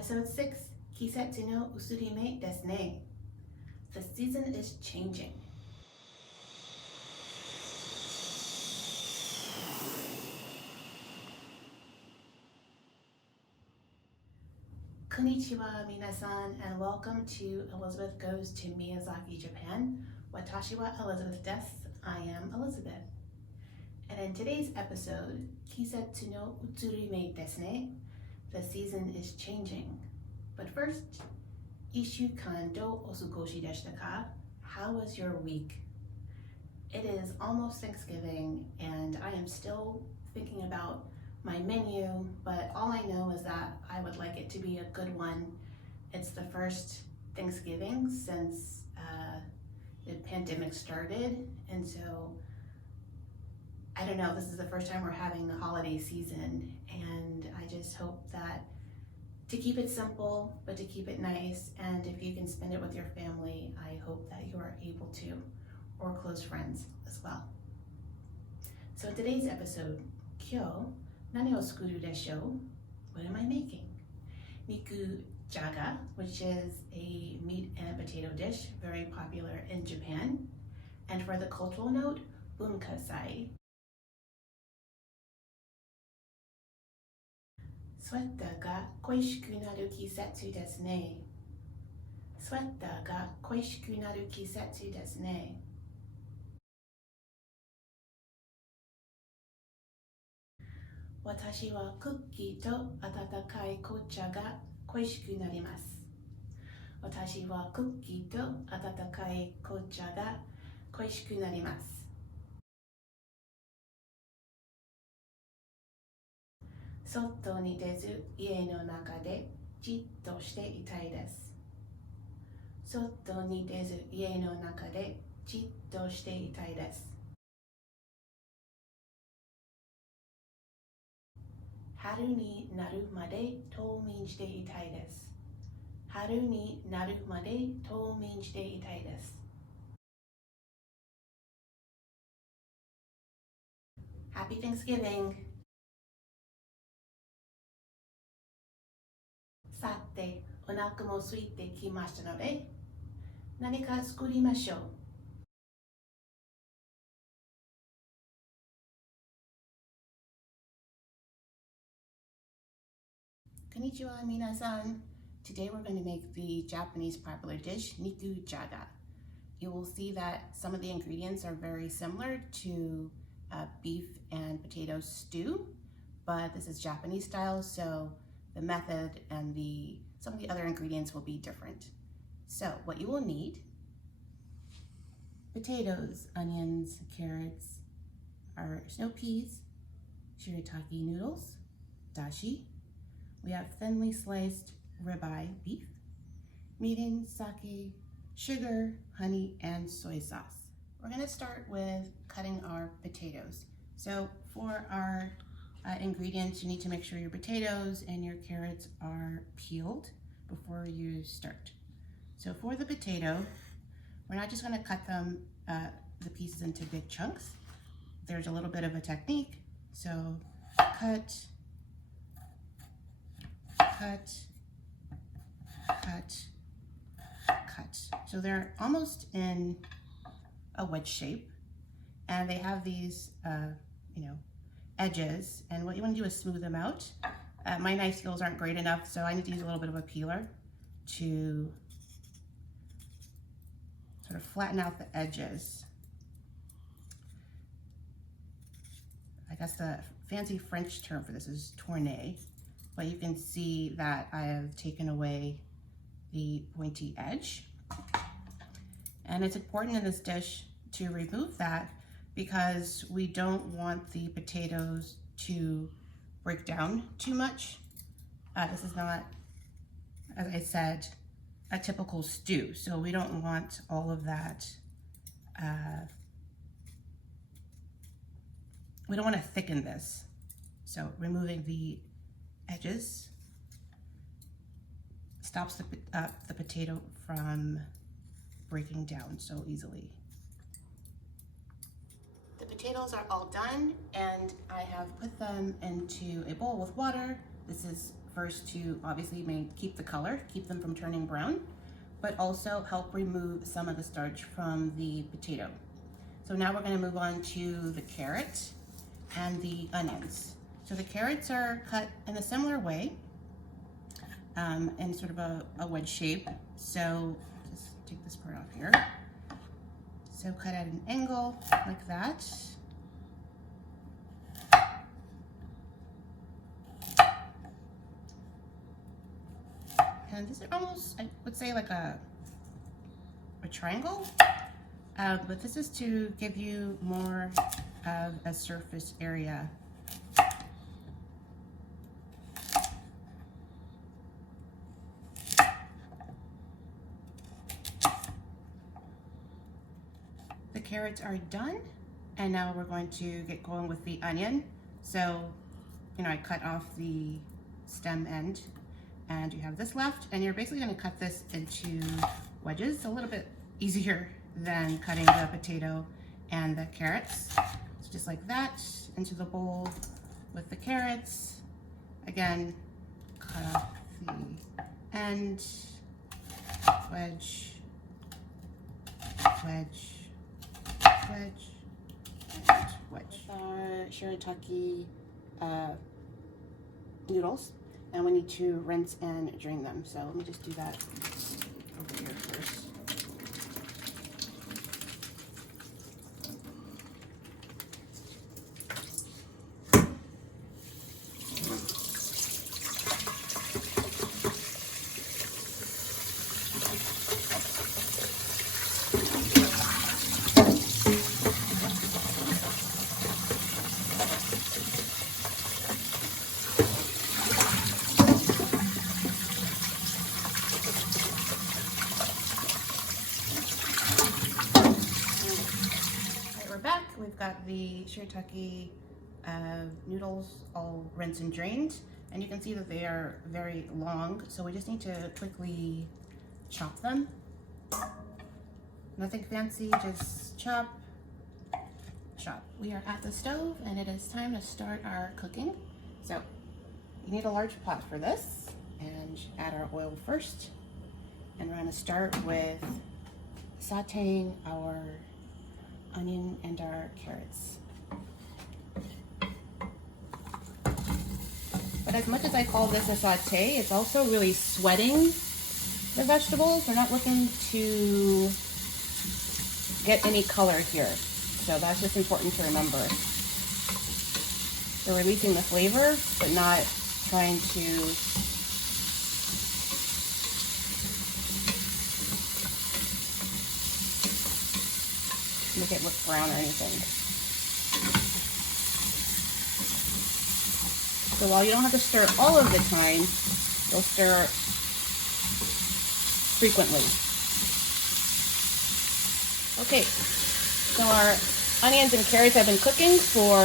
Episode 6, 季節の移り目ですね. The season is changing. Konnichiwa, minasan, and welcome to Elizabeth Goes to Miyazaki, Japan. Watashi wa Elizabeth desu. I am Elizabeth. And in today's episode, 季節の移り目ですね. The season is changing. But first, 1週間どうお過ごしでしたか? How was your week? It is almost Thanksgiving, and I am still thinking about my menu, but all I know is that I would like it to be a good one. It's the first Thanksgiving since the pandemic started, and so I don't know, this is the first time we're having the holiday season, and I just hope that to keep it simple, but to keep it nice, and if you can spend it with your family, I hope that you are able to, or close friends as well. So in today's episode, 今日何を作るでしょう? What am I making? Nikujaga, which is a meat and potato dish, very popular in Japan. And for the cultural note, bunkasai. スウェッターが恋しくなる季節ですね。スウェッターが恋しくなる季節ですね。私はクッキーと温かい紅茶が恋しくなります。私はクッキーと温かい紅茶が恋しくなります。外に出ず家の中でじっとしていたいです。外に出ず家の中でじっとしていたいです。春になるまで冬眠していたいです。春になるまで冬眠していたいです。Happy Thanksgiving! さて、お腹も空いてきましたので、何か作りましょう。Konnichiwa, minasan. Today we're going to make the Japanese popular dish, Nikujaga. You will see that some of the ingredients are very similar to beef and potato stew, but this is Japanese style, so the method and some of the other ingredients will be different. So what you will need: potatoes, onions, carrots, our snow peas, shirataki noodles, dashi. We have thinly sliced ribeye beef, mirin, sake, sugar, honey, and soy sauce. We're going to start with cutting our potatoes. So for our ingredients, you need to make sure your potatoes and your carrots are peeled before you start. So for the potato, we're not just going to cut them, the pieces into big chunks. There's a little bit of a technique. So cut, cut, cut, cut. So they're almost in a wedge shape, and they have these, edges, and what you want to do is smooth them out. My knife skills aren't great enough, so I need to use a little bit of a peeler to sort of flatten out the edges. I guess the fancy French term for this is tourner, but you can see that I have taken away the pointy edge. And it's important in this dish to remove that because we don't want the potatoes to break down too much. This is not, as I said, a typical stew, so we don't want all of that. We don't want to thicken this. So removing the edges stops the potato from breaking down so easily. The potatoes are all done, and I have put them into a bowl with water. This is first to obviously keep the color, keep them from turning brown, but also help remove some of the starch from the potato. So now we're going to move on to the carrot and the onions. So the carrots are cut in a similar way, in sort of a wedge shape. So just take this part off here. So cut at an angle like that. And this is almost, I would say, like a triangle, but this is to give you more of a surface area. The carrots are done, and now we're going to get going with the onion. So, I cut off the stem end, and you have this left, and you're basically going to cut this into wedges, a little bit easier than cutting the potato and the carrots. So just like that, into the bowl with the carrots. Again, cut off the end, wedge, wedge, wedge, and wedge. With our shirataki noodles, and we need to rinse and drain them. So let me just do that over here first. We've got the shirataki noodles all rinsed and drained, and you can see that they are very long, so we just need to quickly chop them. Nothing fancy, just chop, chop. We are at the stove, and it is time to start our cooking. So you need a large pot for this, and add our oil first, and we're going to start with sauteing our onion and our carrots. But as much as I call this a saute, it's also really sweating the vegetables. We're not looking to get any color here, so that's just important to remember. We're releasing the flavor, but not trying to make it look brown or anything. So while you don't have to stir all of the time, you'll stir frequently. Okay, so our onions and carrots have been cooking for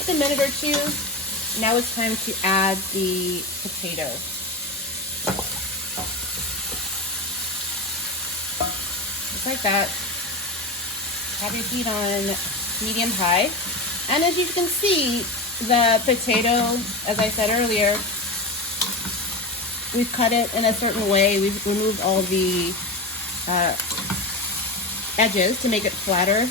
like a minute or two. Now it's time to add the potatoes. Just like that. Have your heat on medium-high. And as you can see, the potato, as I said earlier, we've cut it in a certain way. We've removed all the edges to make it flatter.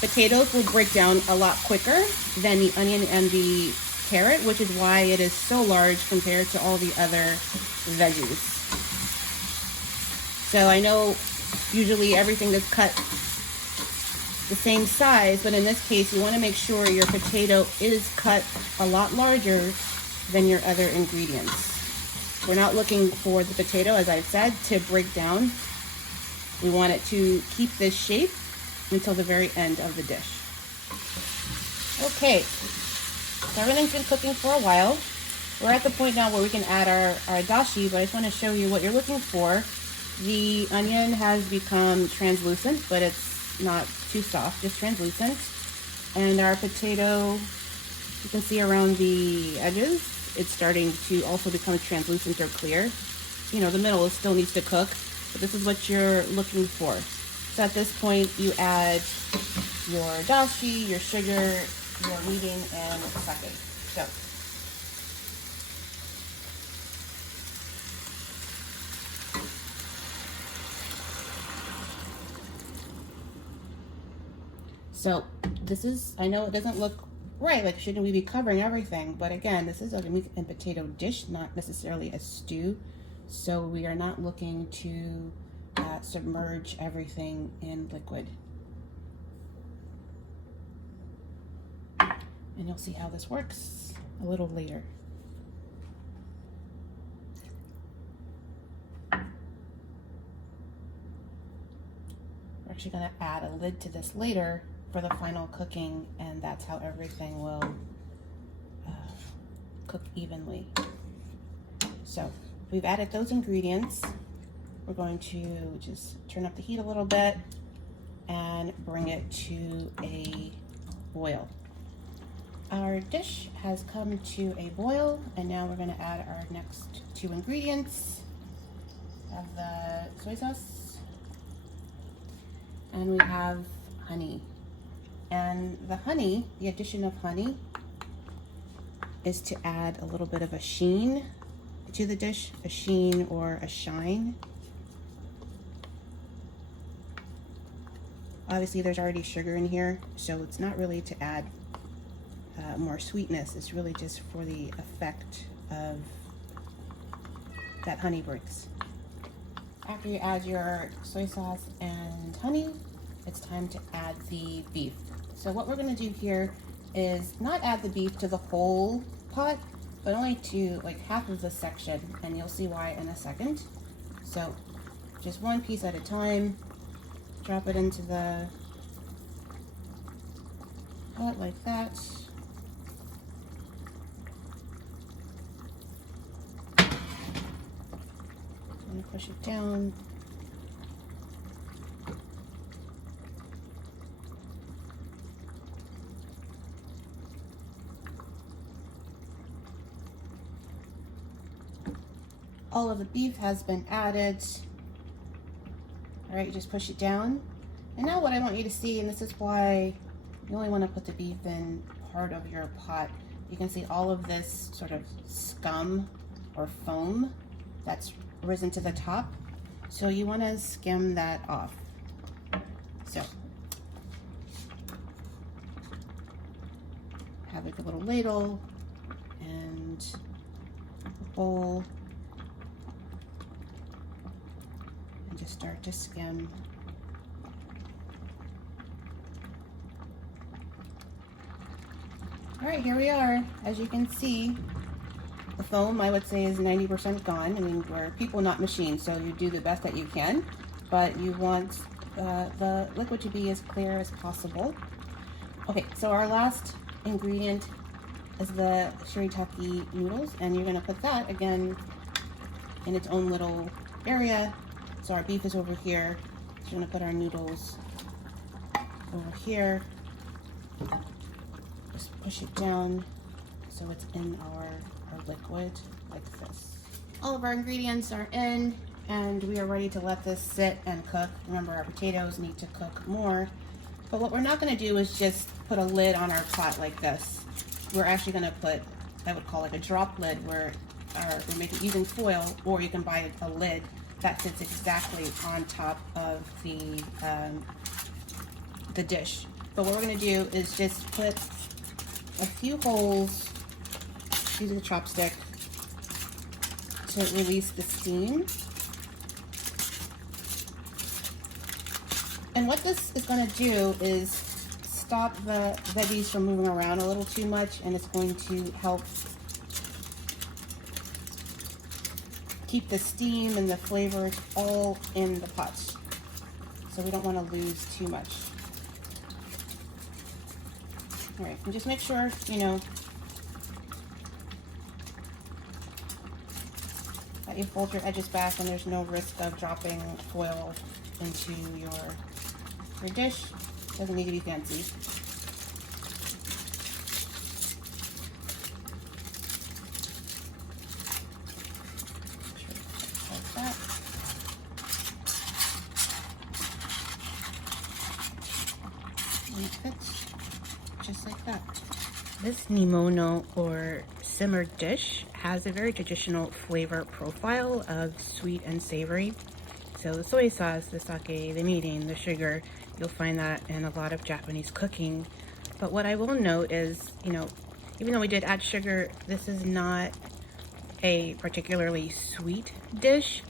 Potatoes will break down a lot quicker than the onion and the carrot, which is why it is so large compared to all the other veggies. So I know usually everything is cut the same size, but in this case you want to make sure your potato is cut a lot larger than your other ingredients. We're not looking for the potato, as I've said, to break down. We want it to keep this shape until the very end of the dish. Okay, so everything's been cooking for a while. We're at the point now where we can add our dashi, but I just want to show you what you're looking for. The onion has become translucent, but it's not too soft, just translucent. And our potato, you can see around the edges, it's starting to also become translucent or clear. The middle still needs to cook, but this is what you're looking for. So at this point, you add your dashi, your sugar, your kneading, and sake. So So this is, I know it doesn't look right, like shouldn't we be covering everything? But again, this is a meat and potato dish, not necessarily a stew. So we are not looking to submerge everything in liquid. And you'll see how this works a little later. We're actually going to add a lid to this later for the final cooking, and that's how everything will cook evenly. So we've added those ingredients. We're going to just turn up the heat a little bit and bring it to a boil. Our dish has come to a boil, and now we're going to add our next two ingredients. We have the soy sauce, and we have honey. And the honey, the addition of honey, is to add a little bit of a sheen to the dish, a sheen or a shine. Obviously there's already sugar in here, so it's not really to add more sweetness. It's really just for the effect of that honey brings. After you add your soy sauce and honey, it's time to add the beef. So what we're going to do here is not add the beef to the whole pot, but only to like half of the section, and you'll see why in a second. So just one piece at a time, drop it into the pot like that. I'm going to push it down. All of the beef has been added. All right, just push it down. And now what I want you to see, and this is why you only want to put the beef in part of your pot, you can see all of this sort of scum or foam that's risen to the top. So you want to skim that off. So have like a little ladle and a bowl, and just start to skim. All right, here we are. As you can see, the foam, I would say, is 90% gone. I mean, we're people, not machines, so you do the best that you can, but you want the liquid to be as clear as possible. Okay, so our last ingredient is the shirataki noodles, and you're going to put that again in its own little area. So our beef is over here, so we're going to put our noodles over here. Just push it down so it's in our liquid like this. All of our ingredients are in, and we are ready to let this sit and cook. Remember, our potatoes need to cook more, but what we're not going to do is just put a lid on our pot like this. We're actually going to put, I would call it a drop lid, where we're making using foil, or you can buy a lid that sits exactly on top of the dish. But what we're going to do is just put a few holes using the chopstick to release the steam. And what this is going to do is stop the veggies from moving around a little too much, and it's going to help keep the steam and the flavors all in the pot. So we don't want to lose too much. All right, and just make sure, you know, that you fold your edges back and there's no risk of dropping foil into your dish. Doesn't need to be fancy. Like that. And it fits just like that. This nimono, or simmered dish, has a very traditional flavor profile of sweet and savory. So So the soy sauce, the sake, the mirin, the sugar, you'll find that in a lot of Japanese cooking. But what I will note is, even though we did add sugar, this is not a particularly sweet dish.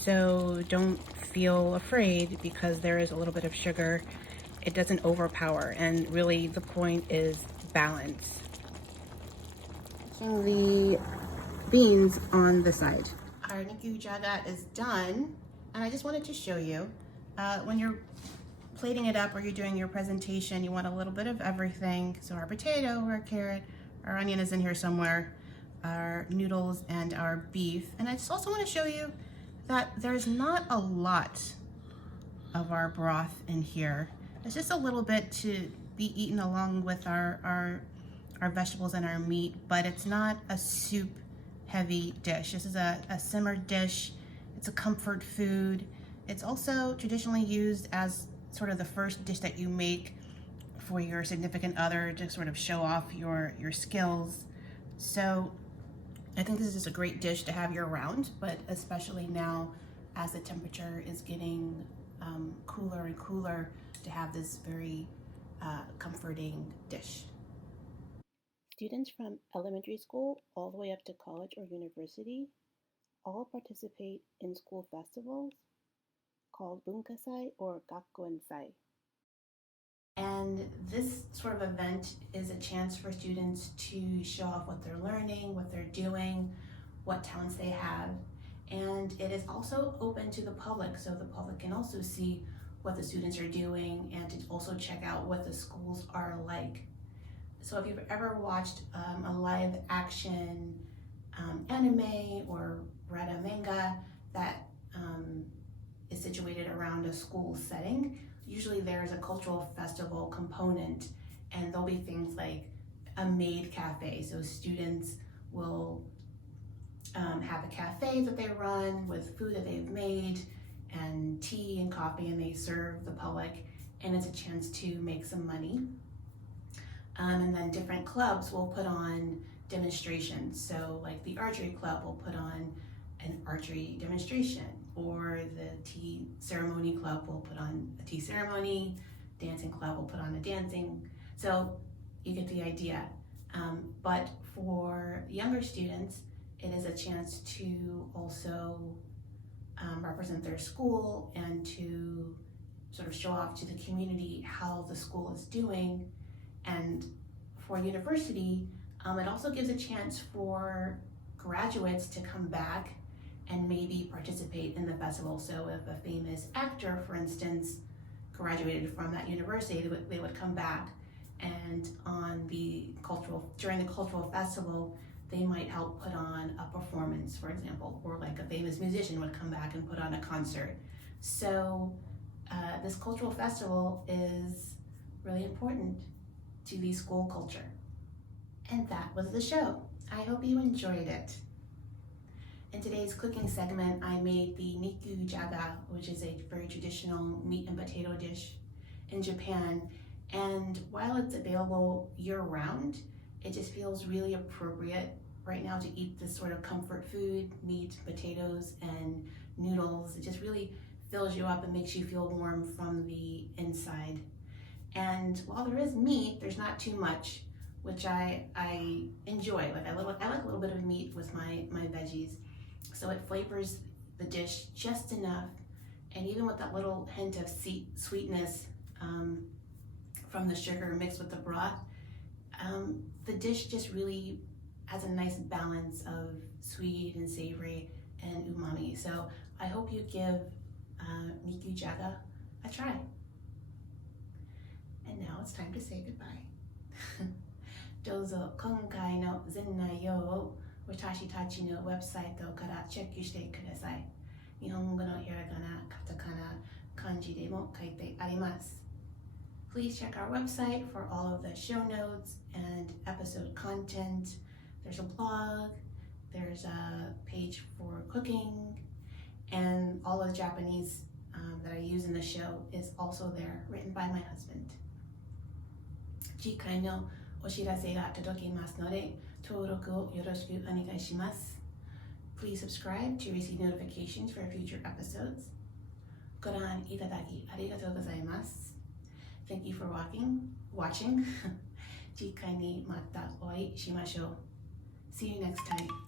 So don't feel afraid because there is a little bit of sugar. It doesn't overpower, and really the point is balance. The beans on the side. Our Nikujaga is done, and I just wanted to show you, when you're plating it up or you're doing your presentation, you want a little bit of everything. So our potato, our carrot, our onion is in here somewhere, our noodles, and our beef. And I just also want to show you that there's not a lot of our broth in here. It's just a little bit to be eaten along with our vegetables and our meat, but it's not a soup heavy dish. This is a simmered dish. It's a comfort food. It's also traditionally used as sort of the first dish that you make for your significant other to sort of show off your skills. So I think this is just a great dish to have year round, but especially now as the temperature is getting cooler and cooler, to have this very comforting dish. Students from elementary school all the way up to college or university all participate in school festivals called bunkasai or gakuensai. And this sort of event is a chance for students to show off what they're learning, what they're doing, what talents they have. And it is also open to the public, so the public can also see what the students are doing and to also check out what the schools are like. So if you've ever watched a live action anime or read a manga that is situated around a school setting, usually there's a cultural festival component, and there'll be things like a maid cafe. So students will have a cafe that they run with food that they've made and tea and coffee, and they serve the public, and it's a chance to make some money. And then different clubs will put on demonstrations. So like the archery club will put on an archery demonstration, or the tea ceremony club will put on a tea ceremony, dancing club will put on a dancing. So you get the idea. But for younger students, it is a chance to also represent their school and to sort of show off to the community how the school is doing. And for university, it also gives a chance for graduates to come back and maybe participate in the festival. So if a famous actor, for instance, graduated from that university, they would come back, and during the cultural festival, they might help put on a performance, for example, or like a famous musician would come back and put on a concert. So this cultural festival is really important to the school culture. And that was the show. I hope you enjoyed it. In today's cooking segment, I made the Nikujaga, which is a very traditional meat and potato dish in Japan. And while it's available year-round, it just feels really appropriate right now to eat this sort of comfort food, meat, potatoes, and noodles. It just really fills you up and makes you feel warm from the inside. And while there is meat, there's not too much, which I enjoy. I like a little bit of meat with my veggies. So it flavors the dish just enough, and even with that little hint of sweetness from the sugar mixed with the broth, the dish just really has a nice balance of sweet and savory and umami. So I hope you give Nikujaga a try. And now it's time to say goodbye. どうぞ今回の全内容を私たちのウェブサイトからチェックしてください。日本語のひらがな、カタカナ、漢字でも書いてあります。Please check our website for all of the show notes and episode content. There's a blog, there's a page for cooking, and all of the Japanese that I use in the show is also there, written by my husband. 次回のお知らせが届きますので、登録をよろしくお願いします。Please subscribe to receive notifications for future episodes. ご覧いただきありがとうございます。Thank you for watching. 次回にまたお会いしましょう。See you next time.